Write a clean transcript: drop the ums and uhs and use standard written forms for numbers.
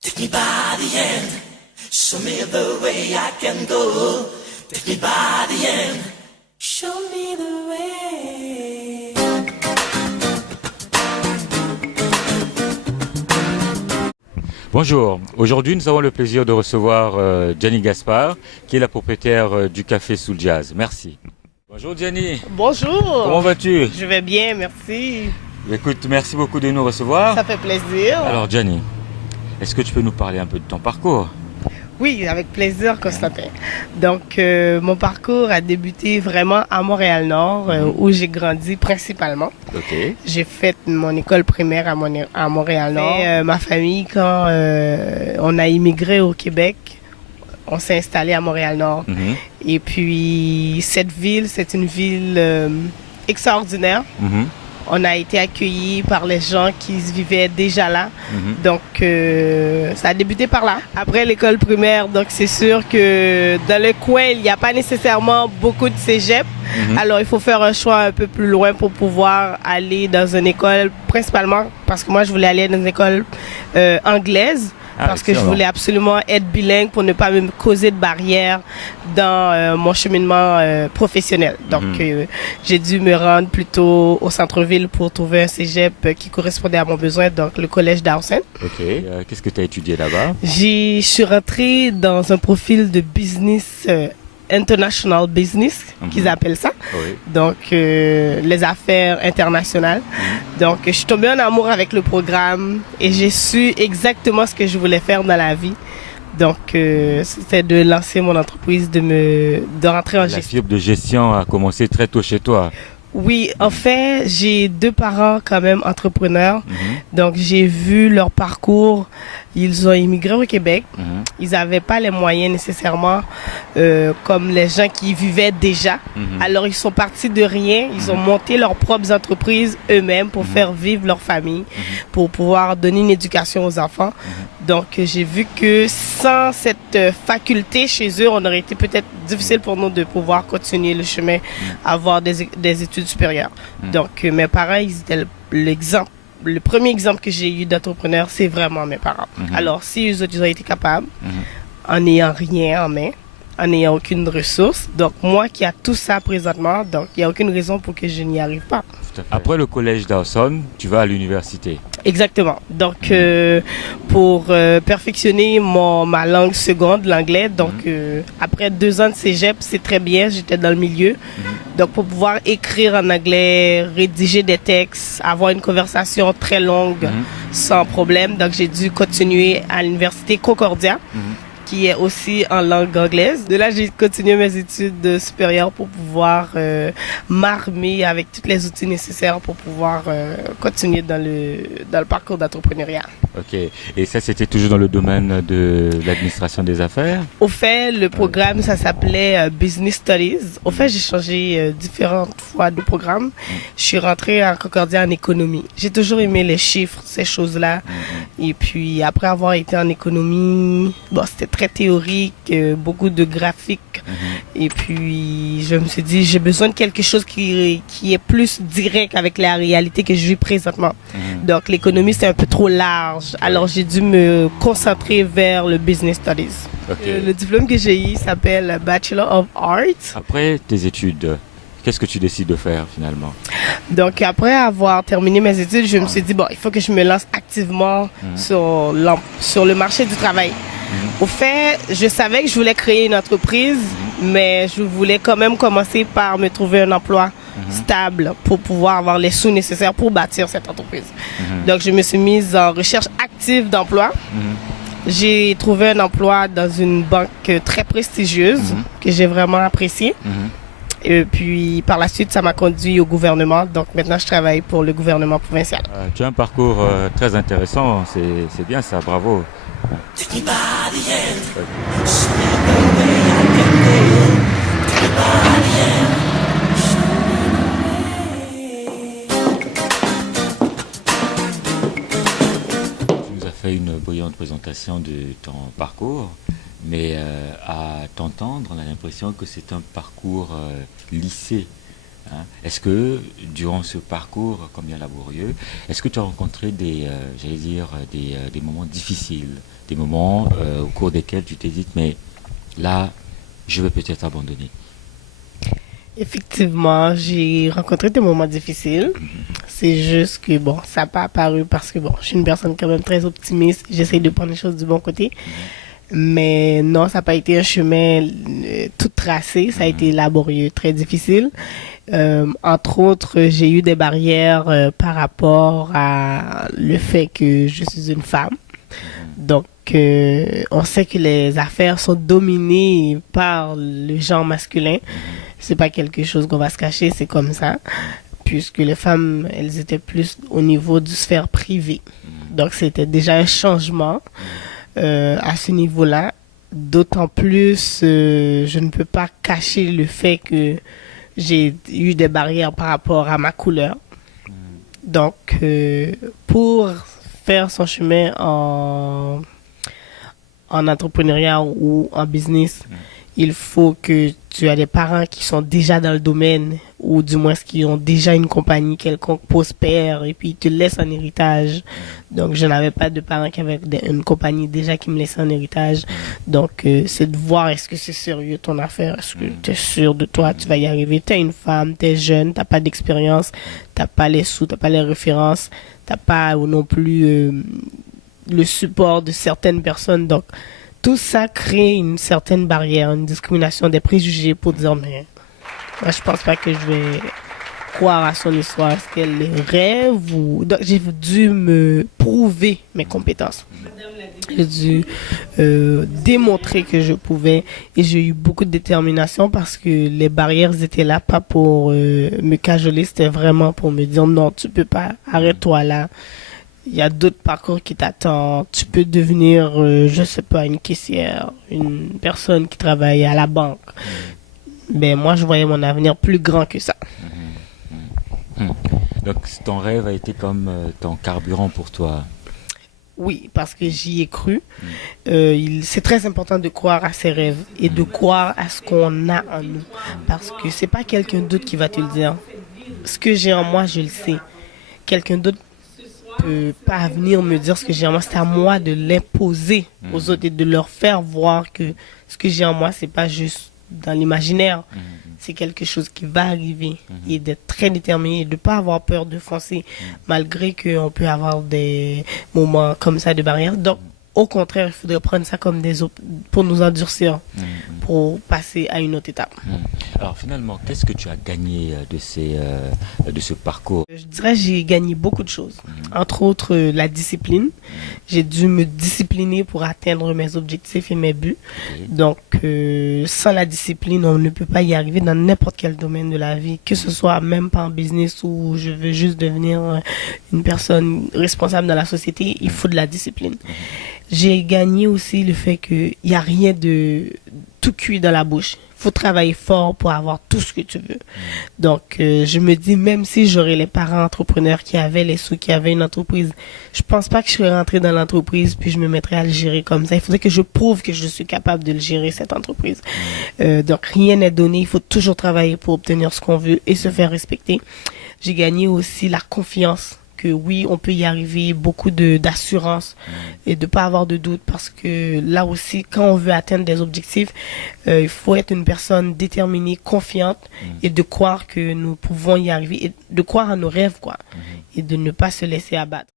Take me by the hand, show me the way I can go. Take me by the hand, show me the way. Bonjour, aujourd'hui nous avons le plaisir de recevoir Gianni Gaspard, qui est la propriétaire du Café Soul Jazz. Merci. Bonjour Gianni. Bonjour. Comment vas-tu? Je vais bien, merci. Écoute, merci beaucoup de nous recevoir. Ça fait plaisir. Alors Gianni, est-ce que tu peux nous parler un peu de ton parcours? Oui, avec plaisir, Constantin. Donc, mon parcours a débuté vraiment à Montréal-Nord, où j'ai grandi principalement. Ok. J'ai fait mon école primaire à Montréal-Nord. Ma famille, quand on a immigré au Québec, on s'est installé à Montréal-Nord. Mhm. Et puis, cette ville, c'est une ville extraordinaire. Mhm. On a été accueillis par les gens qui vivaient déjà là. Mhm. Donc, ça a débuté par là. Après l'école primaire, donc c'est sûr que dans le coin, il n'y a pas nécessairement beaucoup de cégep. Mhm. Alors, il faut faire un choix un peu plus loin pour pouvoir aller dans une école, principalement parce que moi, je voulais aller dans une école anglaise. Parce que je voulais absolument être bilingue pour ne pas me causer de barrières dans mon cheminement professionnel. Donc, j'ai dû me rendre plutôt au centre-ville pour trouver un cégep qui correspondait à mon besoin, donc le collège Dawson. Ok. Qu'est-ce que tu as étudié là-bas? Je suis rentrée dans un profil de business, international business, qu'ils appellent ça. Oui. Donc, les affaires internationales. Donc, je suis tombée en amour avec le programme et j'ai su exactement ce que je voulais faire dans la vie. Donc, c'était de lancer mon entreprise, de rentrer en La gestion. fibre de gestion a commencé très tôt chez toi. Oui, en fait, j'ai deux parents quand même entrepreneurs. Donc, j'ai vu leur parcours. Ils ont immigré au Québec. Ils n'avaient pas les moyens nécessairement comme les gens qui y vivaient déjà. Alors, ils sont partis de rien. Ils ont monté leurs propres entreprises eux-mêmes pour faire vivre leur famille, pour pouvoir donner une éducation aux enfants. Donc, j'ai vu que sans cette faculté chez eux, on aurait été peut-être difficile pour nous de pouvoir continuer le chemin, avoir des études supérieures. Donc, mes parents, ils étaient l'exemple. Le premier exemple que j'ai eu d'entrepreneur, c'est vraiment mes parents. Alors, si eux autres, ils ont été capables, en n'ayant rien en main, en n'ayant aucune ressource, donc moi qui a tout ça présentement, donc il n'y a aucune raison pour que je n'y arrive pas. Après le collège Dawson, tu vas à l'université. Exactement. Donc, pour perfectionner ma langue seconde, l'anglais, donc après 2 ans de cégep, c'est très bien, j'étais dans le milieu. Donc, pour pouvoir écrire en anglais, rédiger des textes, avoir une conversation très longue, sans problème. Donc, j'ai dû continuer à l'université Concordia, qui est aussi en langue anglaise. De là, j'ai continué mes études supérieures pour pouvoir m'armer avec tous les outils nécessaires pour pouvoir continuer dans le parcours d'entrepreneuriat. Ok. Et ça, c'était toujours dans le domaine de l'administration des affaires? Au fait, le programme, ça s'appelait Business Studies. Au fait, j'ai changé différentes fois de programme. Je suis rentrée en Concordia en économie. J'ai toujours aimé les chiffres, ces choses-là. Et puis, après avoir été en économie, bon, c'était très théorique, beaucoup de graphiques. Et puis, je me suis dit, j'ai besoin de quelque chose qui est plus direct avec la réalité que je vis présentement. Donc, l'économie, c'est un peu trop large. Alors, j'ai dû me concentrer vers le Business Studies. Okay. Le diplôme que j'ai eu s'appelle Bachelor of Arts. Après tes études, qu'est-ce que tu décides de faire finalement? Donc, après avoir terminé mes études, je me suis dit, bon, il faut que je me lance activement sur le marché du travail. Au fait, je savais que je voulais créer une entreprise, mais je voulais quand même commencer par me trouver un emploi stable pour pouvoir avoir les sous nécessaires pour bâtir cette entreprise. Donc, je me suis mise en recherche active d'emploi. J'ai trouvé un emploi dans une banque très prestigieuse que j'ai vraiment appréciée. Et puis, par la suite, ça m'a conduit au gouvernement. Donc, maintenant, je travaille pour le gouvernement provincial. Tu as un parcours très intéressant. C'est bien ça, bravo. Take me by the hand, show me the way I can go. Take me by the hand, Tu nous as fait une brillante présentation de ton parcours, mais à t'entendre, on a l'impression que c'est un parcours lycée. Hein. Est-ce que durant ce parcours, comme bien laborieux, est-ce que tu as rencontré des moments difficiles, des moments au cours desquels tu t'es dit, mais là, je vais peut-être abandonner? Effectivement, j'ai rencontré des moments difficiles. C'est juste que, bon, ça n'a pas apparu parce que, bon, je suis une personne quand même très optimiste. J'essaie de prendre les choses du bon côté. Mais non, ça n'a pas été un chemin tout tracé. Ça a été laborieux, très difficile. Entre autres, j'ai eu des barrières par rapport à le fait que je suis une femme. Donc, on sait que les affaires sont dominées par le genre masculin. C'est pas quelque chose qu'on va se cacher, c'est comme ça. Puisque les femmes, elles étaient plus au niveau du sphère privée. Donc, c'était déjà un changement à ce niveau-là. D'autant plus, je ne peux pas cacher le fait que j'ai eu des barrières par rapport à ma couleur. Donc, pour faire son chemin en entrepreneuriat ou en business, il faut que tu aies des parents qui sont déjà dans le domaine ou du moins qui ont déjà une compagnie quelconque prospère et puis ils te laissent un héritage. Donc, je n'avais pas de parents qui avaient une compagnie déjà qui me laissait un héritage. Donc, c'est de voir est-ce que c'est sérieux ton affaire, est-ce que tu es sûr de toi, tu vas y arriver. Tu es une femme, tu es jeune, tu n'as pas d'expérience, tu n'as pas les sous, tu n'as pas les références, tu n'as pas non plus le support de certaines personnes. Donc, tout ça crée une certaine barrière, une discrimination, des préjugés pour dire, mais moi, je pense pas que je vais croire à son histoire. Est-ce qu'elle rêve ou... Donc, j'ai dû me prouver mes compétences. J'ai dû démontrer que je pouvais et j'ai eu beaucoup de détermination parce que les barrières étaient là, pas pour me cajoler, c'était vraiment pour me dire, non, tu peux pas, arrête-toi là. Il y a d'autres parcours qui t'attendent. Tu peux devenir, je sais pas, une caissière, une personne qui travaille à la banque. Ben, moi, je voyais mon avenir plus grand que ça. Donc, ton rêve a été comme ton carburant pour toi. Oui, parce que j'y ai cru. C'est très important de croire à ses rêves et de croire à ce qu'on a en nous. Parce que c'est pas quelqu'un d'autre qui va te le dire. Ce que j'ai en moi, je le sais. Quelqu'un d'autre peut pas venir me dire ce que j'ai en moi, c'est à moi de l'imposer aux autres et de leur faire voir que ce que j'ai en moi, c'est pas juste dans l'imaginaire, c'est quelque chose qui va arriver et d'être très déterminé et de pas avoir peur de foncer malgré qu'on peut avoir des moments comme ça de barrière. Donc, au contraire, il faudrait prendre ça comme pour nous endurcir, pour passer à une autre étape. Alors finalement, qu'est-ce que tu as gagné de ce parcours? Je dirais que j'ai gagné beaucoup de choses. Entre autres, la discipline. J'ai dû me discipliner pour atteindre mes objectifs et mes buts. Donc, sans la discipline, on ne peut pas y arriver dans n'importe quel domaine de la vie, que ce soit même pas en business ou je veux juste devenir une personne responsable dans la société, il faut de la discipline. J'ai gagné aussi le fait qu'il n'y a rien de tout cuit dans la bouche. Il faut travailler fort pour avoir tout ce que tu veux. Donc, je me dis, même si j'aurais les parents entrepreneurs qui avaient les sous, qui avaient une entreprise, je pense pas que je serais rentrée dans l'entreprise puis je me mettrais à le gérer comme ça. Il faudrait que je prouve que je suis capable de le gérer, cette entreprise. Donc, rien n'est donné. Il faut toujours travailler pour obtenir ce qu'on veut et se faire respecter. J'ai gagné aussi la confiance. Que oui, on peut y arriver, beaucoup d'assurance et de pas avoir de doute parce que là aussi, quand on veut atteindre des objectifs, il faut être une personne déterminée, confiante et de croire que nous pouvons y arriver et de croire à nos rêves, quoi, et de ne pas se laisser abattre.